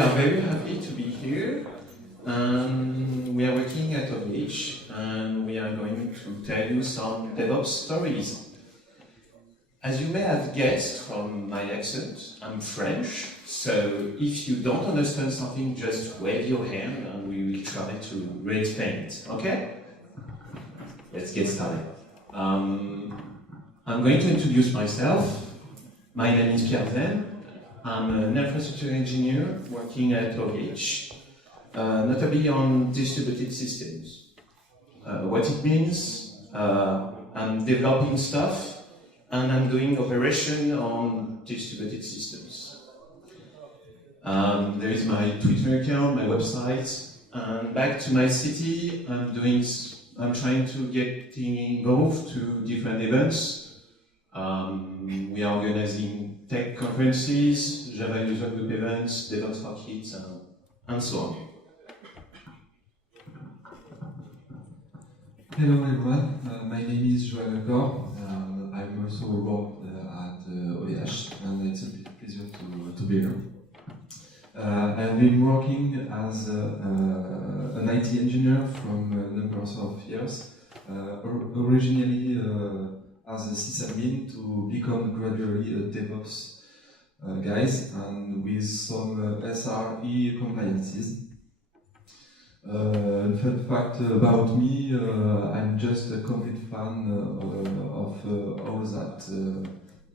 are very happy to be here. We are working at OVH, and we are going to tell you some DevOps stories. As you may have guessed from my accent, I'm French, so if you don't understand something, just wave your hand and we will try to re-explain it, okay? Let's get started. I'm going to introduce myself. My name is Pierre Zen. I'm an infrastructure engineer working at OVH, notably on distributed systems. What it means, I'm developing stuff and I'm doing operation on distributed systems. There is my Twitter account, my website, and back to my city, I'm trying to get involved to different events. We are organizing tech conferences, Java user group events, DevOps for Kids, and so on. Hello everyone, my name is Joël Lecor. I'm also work at OVH, and it's a pleasure to be here. I've been working as an IT engineer from a number of years, originally as a sysadmin to become gradually a DevOps guys, and with some SRE compliances. Fun fact about me, I'm just a complete fan of all that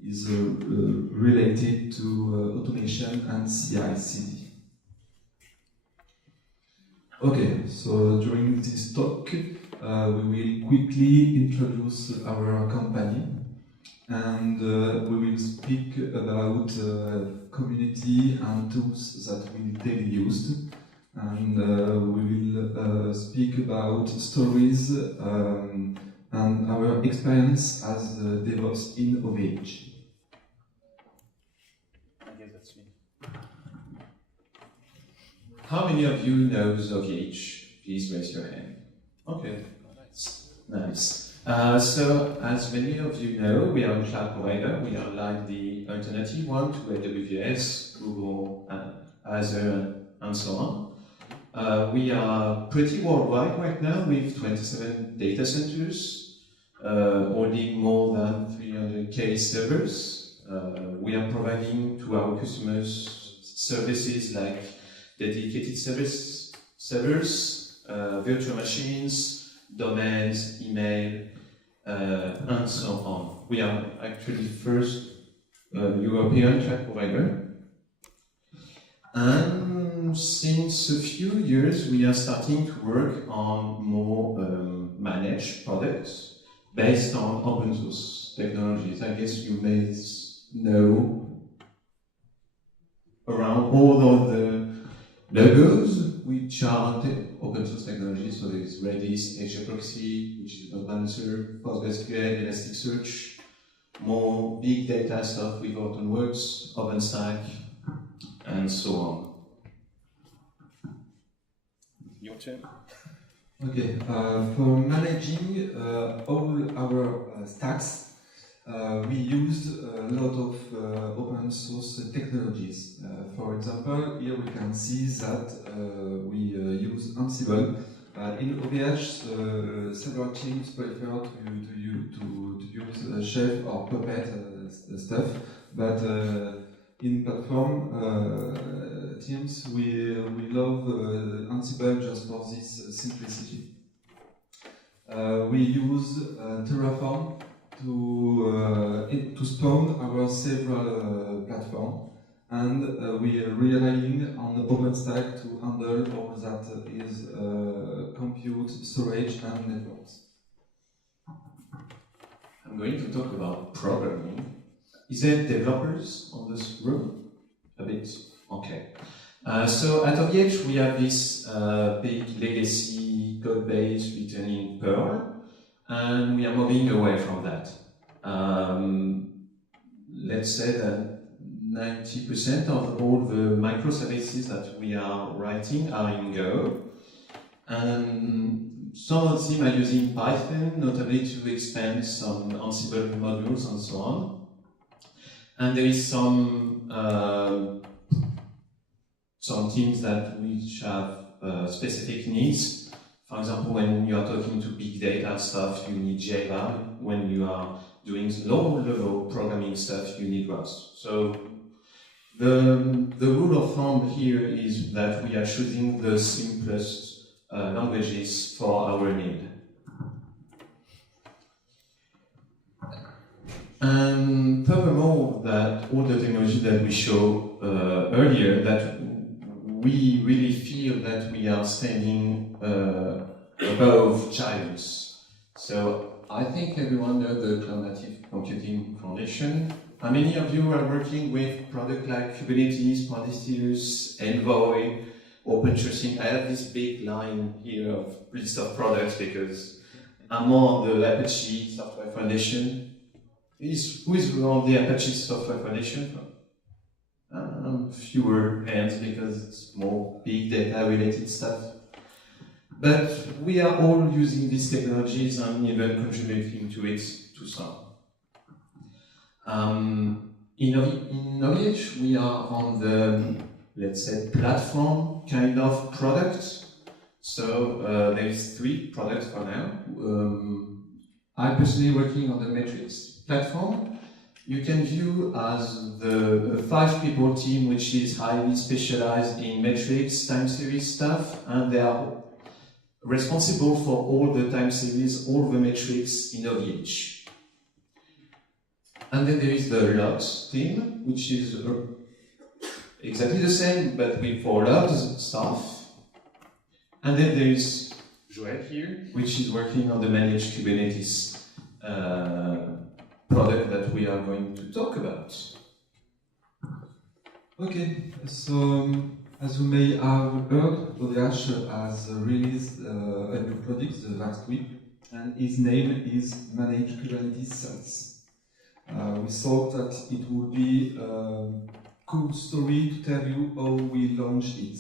is related to automation and CI/CD. Okay, so during this talk, we will quickly introduce our company, and we will speak about community and tools that we daily use. And we will speak about stories and our experience as DevOps in OVH. I guess that's me. How many of you knows OVH? Please raise your hand. Okay, nice. So, as many of you know, we are a cloud provider. We are like the alternative one to AWS, Google, Azure, and so on. We are pretty worldwide right now with 27 data centers, holding more than 300K servers. We are providing to our customers services like dedicated servers, virtual machines, domains, email, and so on. We are actually the first European cloud provider. And since a few years, we are starting to work on more managed products based on open source technologies. I guess you may know around all of the logos which are open source technologies. So there is Redis, HAProxy, which is load balancer, PostgreSQL, Elasticsearch, more big data stuff with Hortonworks, OpenStack, and so on. Your turn. Okay, for managing all our stacks, we use a lot of open source technologies. For example, here we can see that we use Ansible. In OVH, several teams prefer to use Chef or Puppet stuff, but in platform teams, we love Ansible just for this simplicity. We use Terraform to spawn our several platforms, and we are relying on OpenStack to handle all that is compute, storage, and networks. I'm going to talk about programming. Is there developers on this room? A bit? Okay. So at OVH we have this big legacy code base written in Perl, and we are moving away from that. Let's say that 90% of all the microservices that we are writing are in Go, and some of them are using Python, notably to expand some Ansible modules and so on. And there is some some teams that which have specific needs. For example, when you are talking to big data stuff, you need Java. When you are doing low-level programming stuff, you need Rust. So the rule of thumb here is that we are choosing the simplest languages for our need. And furthermore, that all the technology that we show earlier, that we really feel that we are standing above giants. So I think everyone knows the Cloud Native Computing Foundation. How many of you are working with products like Kubernetes, Prometheus, Envoy, OpenTrusting? I have this big line here of list of products because I'm on the Apache Software Foundation. Who is on the Apache Software Foundation? Fewer hands because it's more big data related stuff. But we are all using these technologies and even contributing to it to some. In OVH, we are on the, let's say, platform kind of product. So there is 3 products for now. I'm personally working on the Metrics platform. You can view as the 5-people team which is highly specialized in metrics, time series stuff, and they are responsible for all the time series, all the metrics in OVH. And then there is the logs team, which is exactly the same, but with for logs stuff. And then there is Joel here, which is working on the managed Kubernetes product that we are going to talk about. Okay, so as you may have heard, OVH has released a new product the last week, and its name is Managed Kubernetes Service. We thought that it would be a cool story to tell you how we launched it.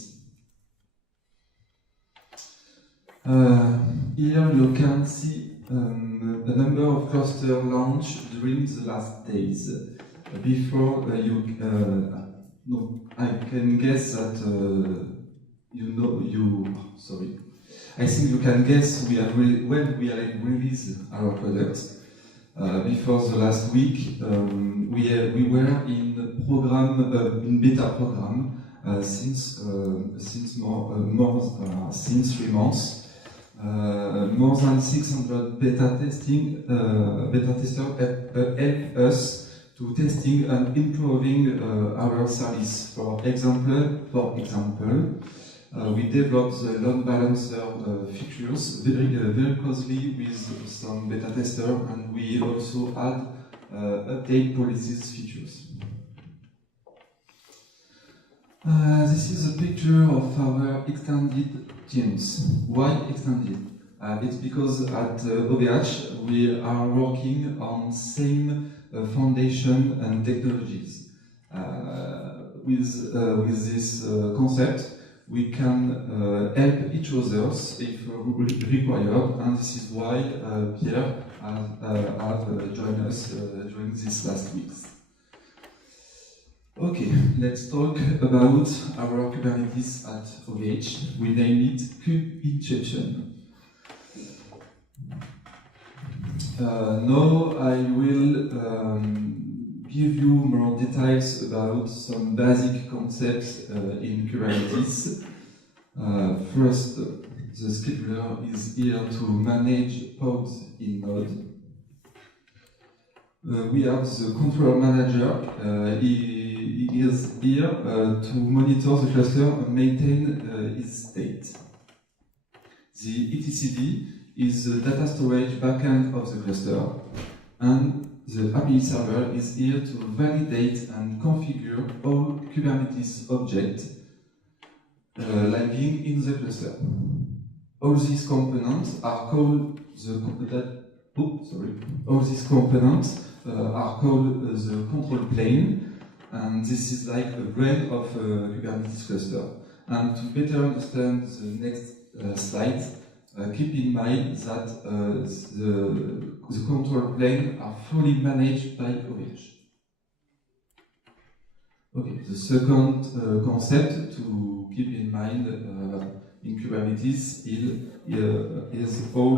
Here you can see the number of clusters launched during the last days. Before I can guess that I think you can guess when we release our products. Before the last week, we were in beta program since 3 months. More than 600 beta testers help us to testing and improving our service. For example, we developed the load balancer features very closely with some beta testers, and we also add update policies features. This is a picture of our extended teams. Why extended? It's because at OVH we are working on same foundation and technologies. With this concept, we can help each other if required, and this is why Pierre have joined us during these last weeks. Okay, let's talk about our Kubernetes at OVH. We name it Kube-Inception. Now I will give you more details about some basic concepts in Kubernetes. First, the scheduler is here to manage pods in Node. We have the control manager. He is here to monitor the cluster and maintain its state. The etcd is the data storage backend of the cluster, and the API server is here to validate and configure all Kubernetes objects living in the cluster. All these components are called the control plane, and this is like a brain of a Kubernetes cluster. And to better understand the next slide, keep in mind that the control plane are fully managed by OVH. Okay, the second concept to keep in mind in Kubernetes is all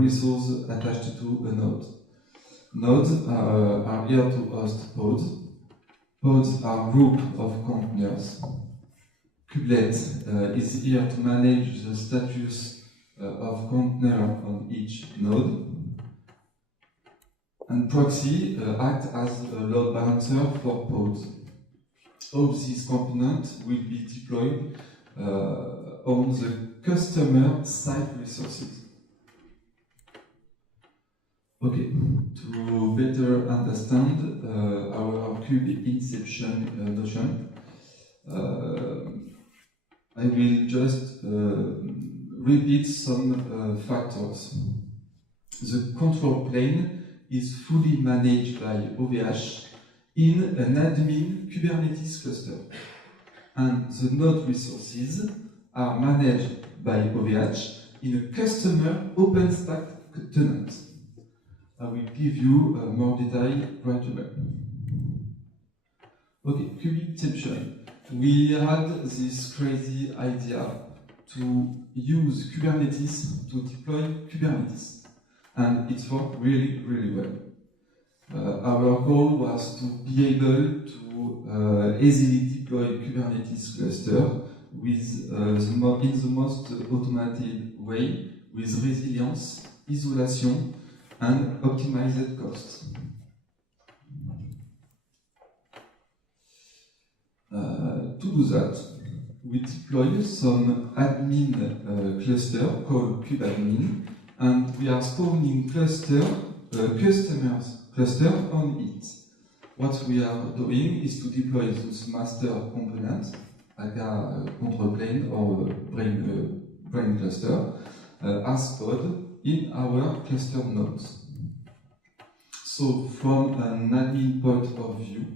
resources attached to a node. Nodes are here to host pods. Pods are group of containers. Kubelet is here to manage the status of container on each node. And proxy act as a load balancer for pods. All these components will be deployed on the customer side resources. Okay, to better understand our kube inception notion, I will just repeat some factors. The control plane is fully managed by OVH in an admin Kubernetes cluster. And the node resources are managed by OVH in a customer OpenStack tenant. I will give you more detail right away. Okay, Kubeception. We had this crazy idea to use Kubernetes to deploy Kubernetes. And it worked really, really well. Our goal was to be able to easily deploy Kubernetes cluster with in the most automated way, with resilience, isolation, and optimized costs. To do that, we deploy some admin cluster called kubeadmin, and we are spawning customers cluster on it. What we are doing is to deploy this master component, like a control plane or brain cluster, as pod in our cluster nodes. So from an admin point of view,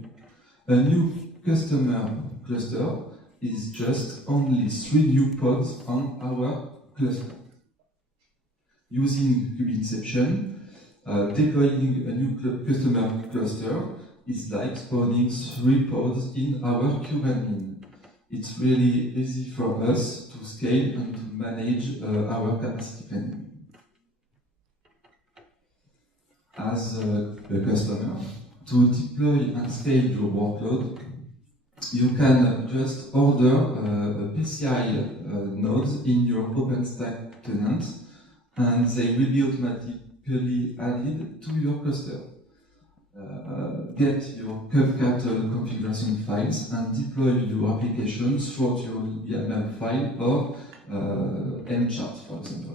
a new customer cluster is just only 3 new pods on our cluster. Using Kubeception, deploying a new customer cluster is like spawning 3 pods in our kubeadmin. It's really easy for us to scale and to manage our capacity planning. As a customer, to deploy and scale your workload, you can just order a PCI nodes in your OpenStack tenant, and they will be automatically added to your cluster. Get your kubectl configuration files and deploy your applications through your YAML file or mchart, for example.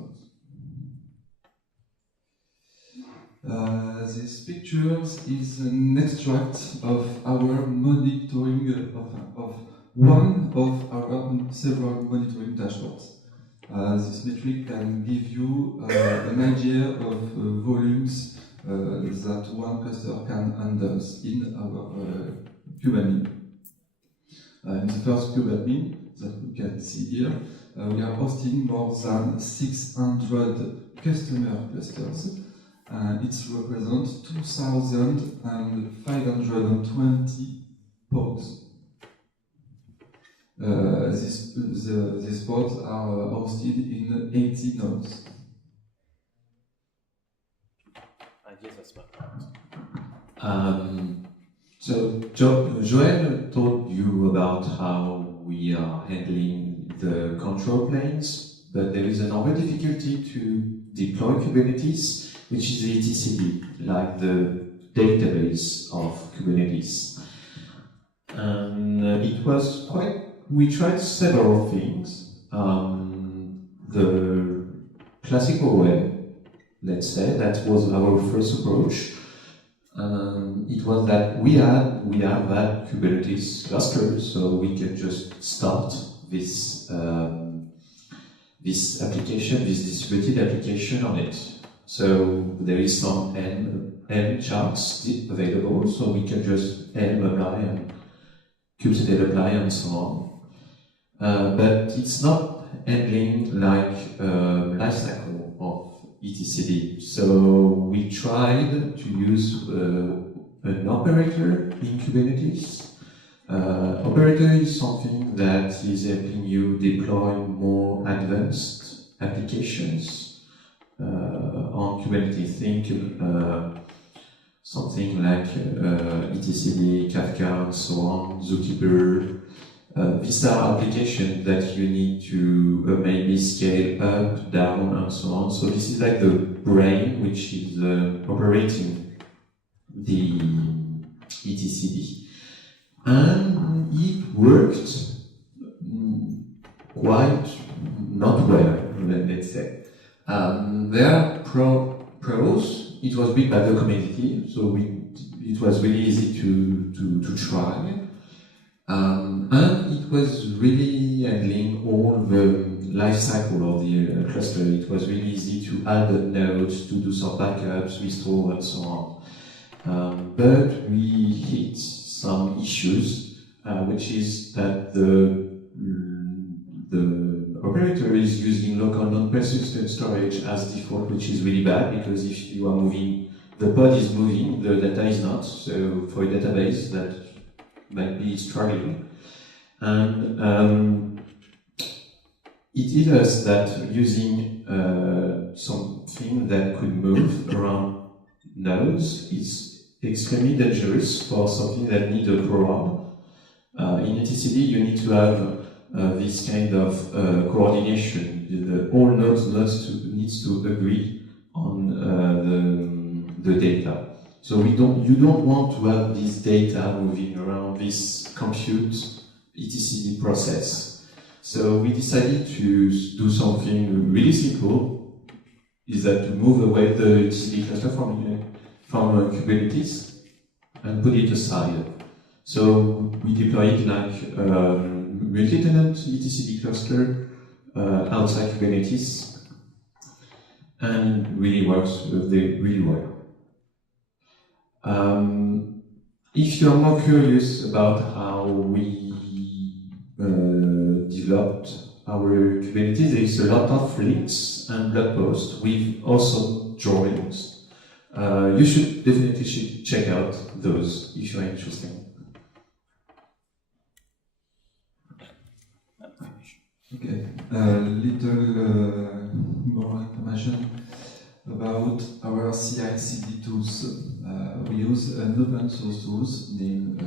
This picture is an extract of our monitoring of one of our several monitoring dashboards. This metric can give you an idea of volumes that one cluster can handle in our kubeadmin. In the first kubeadmin that we can see here, we are hosting more than 600 customer clusters. It represents 2,520 pods. These pods are hosted in 80 nodes. So Joel told you about how we are handling the control planes, but there is another difficulty to deploy Kubernetes, which is the etcd, like the database of Kubernetes. And it was we tried several things. The classical way, let's say, that was our first approach. It was that we have that Kubernetes cluster, so we can just start this this application, this distributed application on it. So there is some Helm charts available, so we can just Helm apply and kubectl apply and so on. But it's not handling like lifecycle of etcd. So we tried to use an operator in Kubernetes Operator is something that is helping you deploy more advanced applications on Kubernetes. Think something like etcd, Kafka, and so on, Zookeeper. These are applications that you need to maybe scale up, down, and so on. So this is like the brain which is operating the etcd. And it worked quite not well, let's say. There are pros. It was built by the community, so it was really easy to try. And it was really handling all the life cycle of the cluster. It was really easy to add nodes, to do some backups, restore, and so on. But we hit some issues, which is that the operator is using local non-persistent storage as default, which is really bad, because if you are moving, the pod is moving, the data is not. So for a database, that might be struggling. And it hit us that using something that could move around nodes is extremely dangerous for something that needs a program. In etcd, you need to have this kind of coordination. All nodes needs to agree on the data. So you don't want to have this data moving around this compute etcd process. So we decided to do something really simple, is that to move away the etcd cluster from Kubernetes and put it aside. So we deploy it like multi-tenant etcd cluster outside Kubernetes, and really works really well. If you're more curious about how we developed our Kubernetes, there is a lot of links and blog posts with also drawings. You should definitely check out those if you're interested. Okay, little more information about our CI/CD tools. We use an open source tools named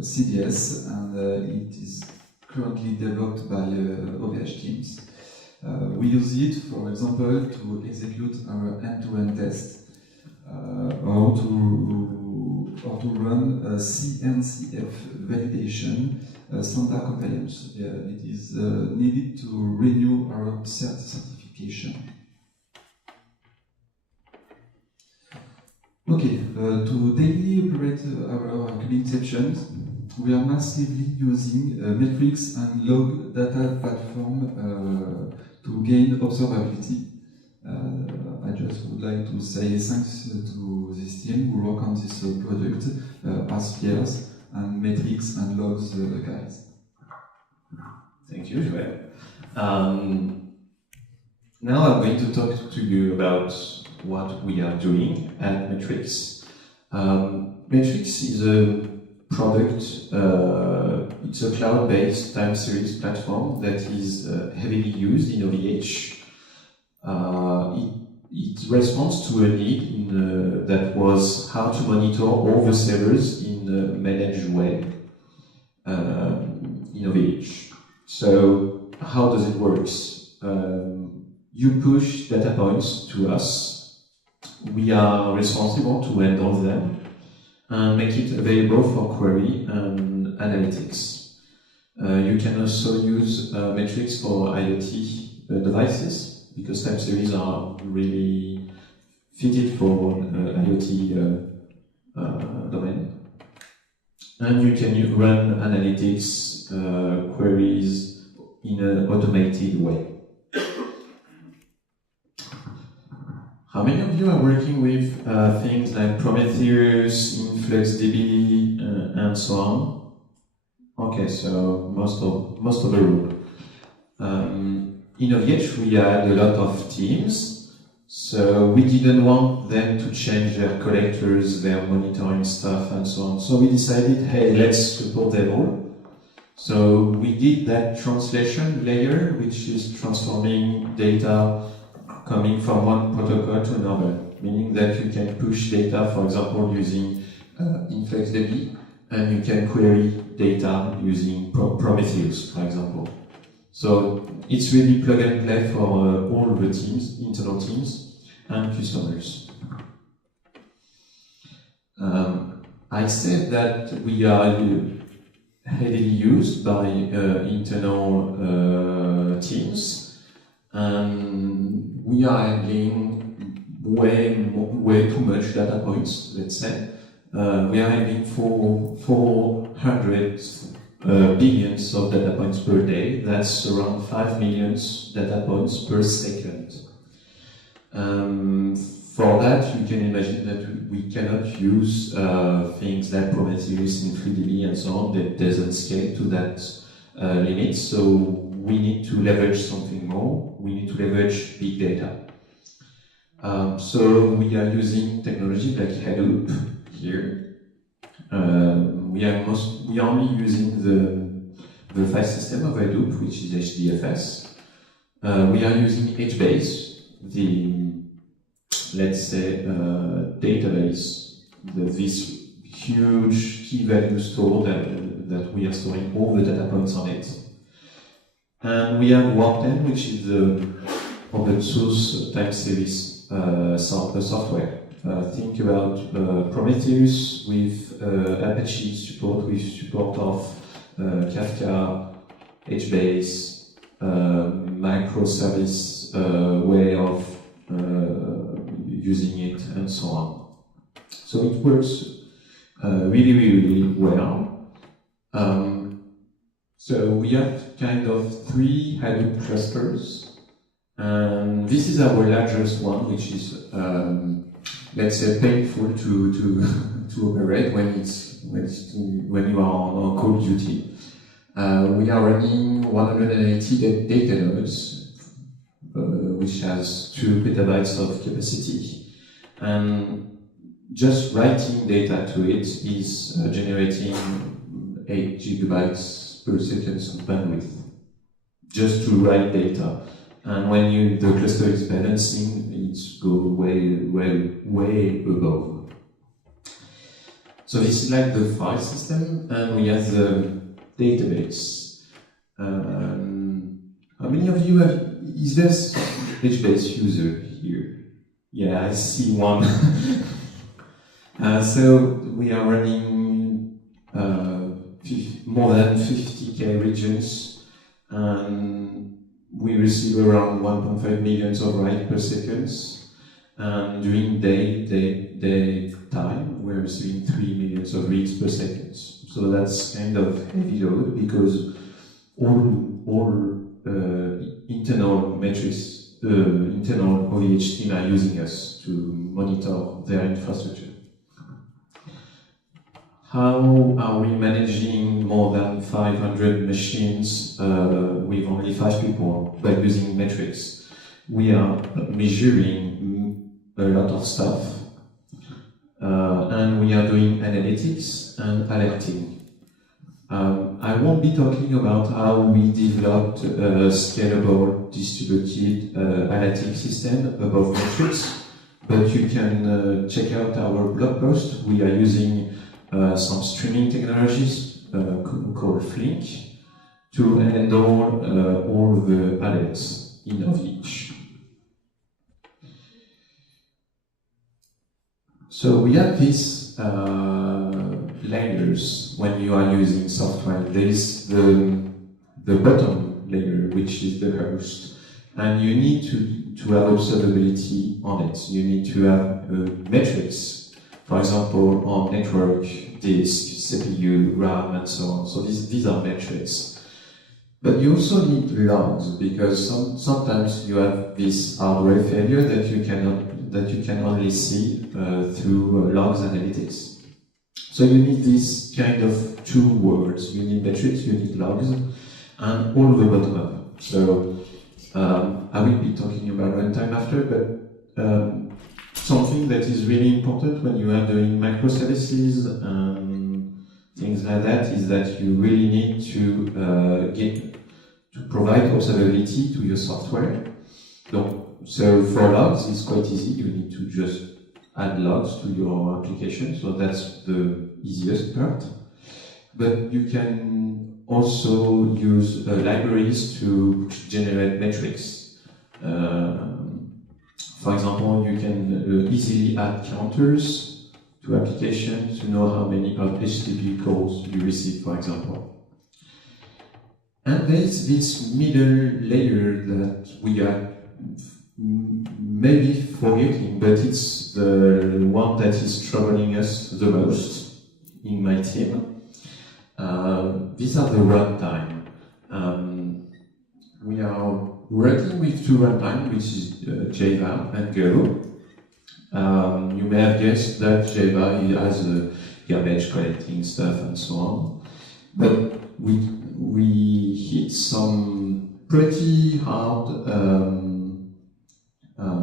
CDS, and it is currently developed by OVH teams. We use it, for example, to execute our end-to-end test, or to run a CNCF validation standard compliance. It is needed to renew our certification. Okay, to daily operate our Kubernetes, we are massively using metrics and log data platform to gain observability. I just would like to say thanks to this team who work on this product as peers and metrics and logs guys. Thank you, Joël. Now I'm going to talk to you about what we are doing at Metrics. Metrics is a product, it's a cloud-based time series platform that is heavily used in OVH. It responds to a need that was how to monitor all the servers in a managed way in OVH. So how does it work? You push data points to us. We are responsible to handle them and make it available for query and analytics. You can also use metrics for IoT devices, because time series are really fitted for IoT domain. And you can run analytics queries in an automated way. How many of you are working with things like Prometheus, InfluxDB, and so on? Okay, so most of the room. In OVH, we had a lot of teams, So we didn't want them to change their collectors, their monitoring stuff, and so on. So we decided, hey, let's support them all. So we did that translation layer, which is transforming data coming from one protocol to another, meaning that you can push data, for example, using InfluxDB, and you can query data using Prometheus, for example. So it's really plug and play for all the teams, internal teams, and customers. I said that we are heavily used by internal teams, and we are handling way too much data points, let's say. We are having 400 billions of data points per day. That's around 5 million data points per second. For that, you can imagine that we cannot use things like Prometheus, InfluxDB, and so on. That doesn't scale to that limit. So we need to leverage something more. We need to leverage big data. So we are using technology like Hadoop here. We are only using the file system of Hadoop, which is HDFS. We are using HBase, let's say, database, this huge key value store that we are storing all the data points on it. And we have Warp10, which is the open source time series software. Think about Prometheus with Apache support, with support of Kafka, HBase, microservice way of using it, and so on. So it works really well. So we have kind of 3 Hadoop clusters, and this is our largest one, which is let's say painful to operate when you are on Call of Duty. We are running 180 data nodes, which has 2 petabytes of capacity, and just writing data to it is generating 8 gigabytes per second of bandwidth, just to write data. And when the cluster is balancing, it's go way above. So this is like the file system, and we have the database. How many of you is there HBase user here? Yeah, I see one. So we are running more than 50k regions, and we receive around 1.5 million of writes per second. And during day time, we're receiving 3 million of reads per second. So that's kind of heavy load, because all internal metrics, internal OVH team are using us to monitor their infrastructure. How are we managing more than 500 machines with only 5 people by using metrics? We are measuring a lot of stuff, and we are doing analytics and alerting. I won't be talking about how we developed a scalable distributed analytic system above metrics, but you can check out our blog post. We are using some streaming technologies called Flink to handle all the alerts in OVH. So we have these layers when you are using software. There is the bottom layer, which is the host, and you need to have observability on it. You need to have metrics, for example, on network, disk, CPU, RAM, and so on. So these are metrics. But you also need logs, because sometimes you have this hardware failure that you can only see through logs analytics. So you need this kind of 2 words. You need metrics, you need logs, and all the bottom up. So I will be talking about runtime after, but something that is really important when you are doing microservices and things like that is that you really need to provide observability to your software. So for logs, it's quite easy. You need to just add logs to your application, so that's the easiest part. But you can also use libraries to generate metrics. For example, you can easily add counters to applications to know how many HTTP calls you receive, for example. And there's this middle layer that we are maybe forgetting, but it's the one that is troubling us the most in my team. These are the runtime. We are working with two runtime, which is Java and Go. You may have guessed that Java has garbage collecting stuff and so on, but we hit some pretty hard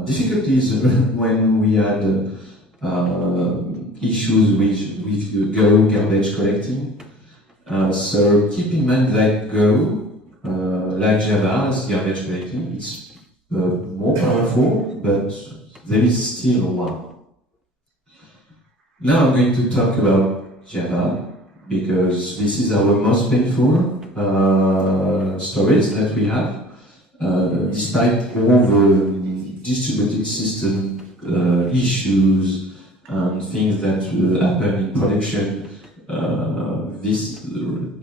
difficulties when we had issues with Go garbage collecting. So keep in mind that Go, like Java, has garbage collecting. It's more powerful, but there is still one. Now I'm going to talk about Java, because this is our most painful stories that we have, despite all the distributed system issues and things that happen in production. This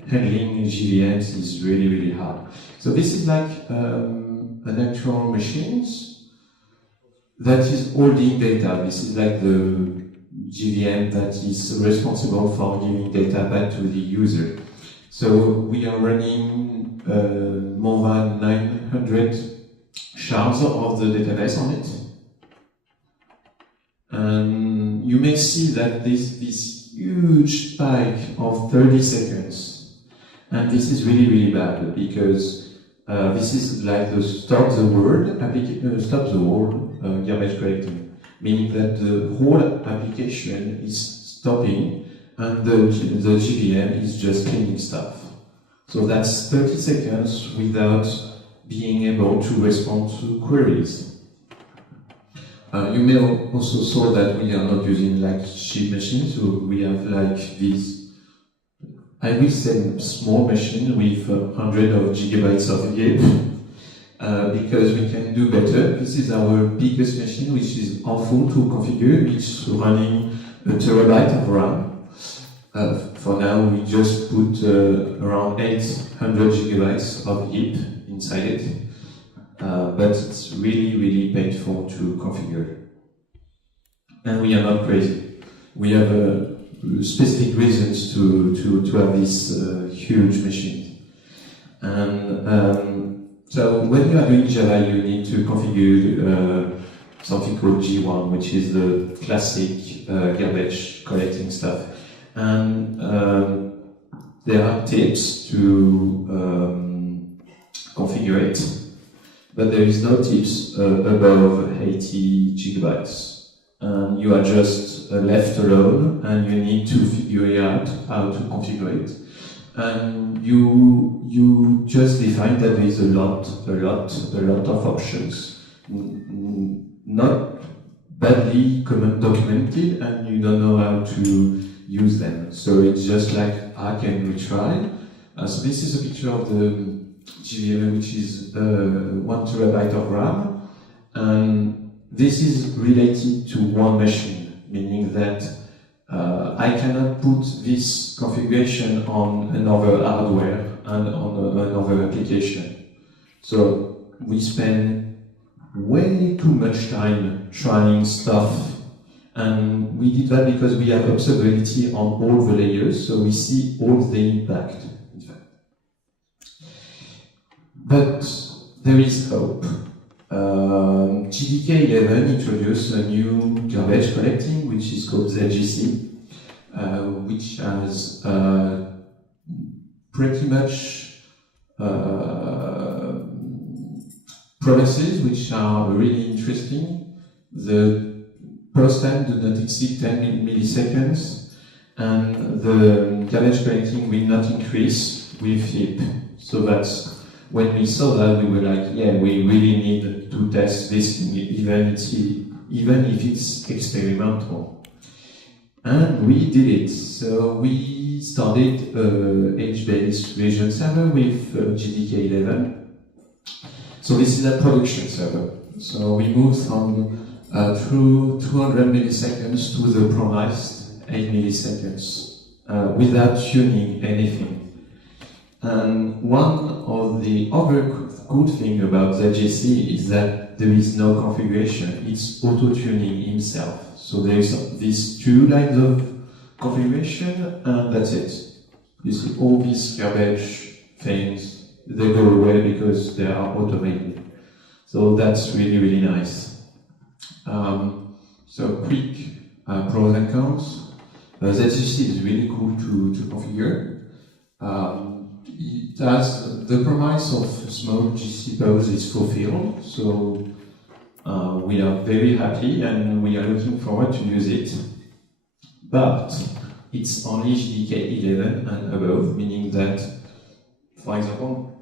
handling JVMs is really, really hard. So this is like an actual machines that is holding data. This is like the JVM that is responsible for giving data back to the user. So we are running more than 900 shards of the database on it. And you may see that this huge spike of 30 seconds. And this is really, really bad, because this is like the stop the world garbage collecting, meaning that the whole application is stopping and the JVM is just cleaning stuff. So that's 30 seconds without being able to respond to queries. You may also saw that we are not using like cheap machines, so we have like these, I will say, small machine with 100 of gigabytes of heap, because we can do better. This is our biggest machine, which is awful to configure. It's running a terabyte of RAM. For now, we just put around 800 gigabytes of heap inside it. But it's really, really painful to configure. And we are not crazy. We have specific reasons to have this huge machine. And so when you are doing Java, you need to configure something called G1, which is the classic garbage collecting stuff. And there are tips to configure it. But there is no tips above 80 gigabytes. And you are just left alone, and you need to figure out how to configure it. And you just define that there is a lot of options, not badly documented, and you don't know how to use them. So it's just like hack and retry. So this is a picture of the JVM, which is 1 terabyte of RAM, and this is related to one machine, meaning that I cannot put this configuration on another hardware and on another application. So we spend way too much time trying stuff, and we did that because we have observability on all the layers, so we see all the impact. But there is hope. JDK 11 introduced a new garbage collecting, which is called ZGC, which has pretty much promises which are really interesting. The post time do not exceed 10 milliseconds, and the garbage collecting will not increase with FIP. So that's when we saw that, we were like, yeah, we really need to test this thing, even if it's experimental. And we did it. So we started edge-based region server with JDK 11. So this is a production server. So we moved from through 200 milliseconds to the promised 8 milliseconds without tuning anything. And one of the other good things about ZGC is that there is no configuration. It's auto-tuning himself. So there is these two lines of configuration, and that's it. You see, all these garbage things, they go away because they are automated. So that's really, really nice. So quick pros and cons. ZGC is really cool to configure. It has the promise of small GC pods is fulfilled, so we are very happy and we are looking forward to use it. But it's only JDK 11 and above, meaning that, for example,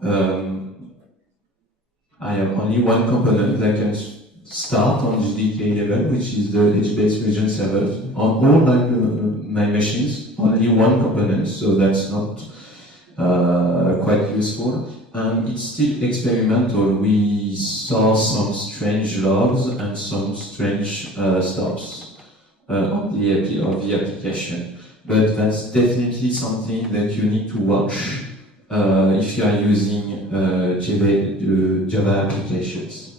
I have only one component that can start on JDK 11, which is the edge-based region server. On all my machines, only one component, so that's not quite useful. And it's still experimental. We saw some strange logs and some strange stops on the application. But that's definitely something that you need to watch if you are using Java applications.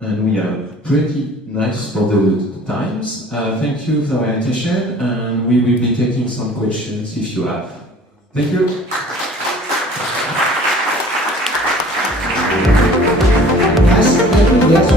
And we are pretty nice for the times. Thank you for your attention, and we will be taking some questions if you have. Thank you. Yes,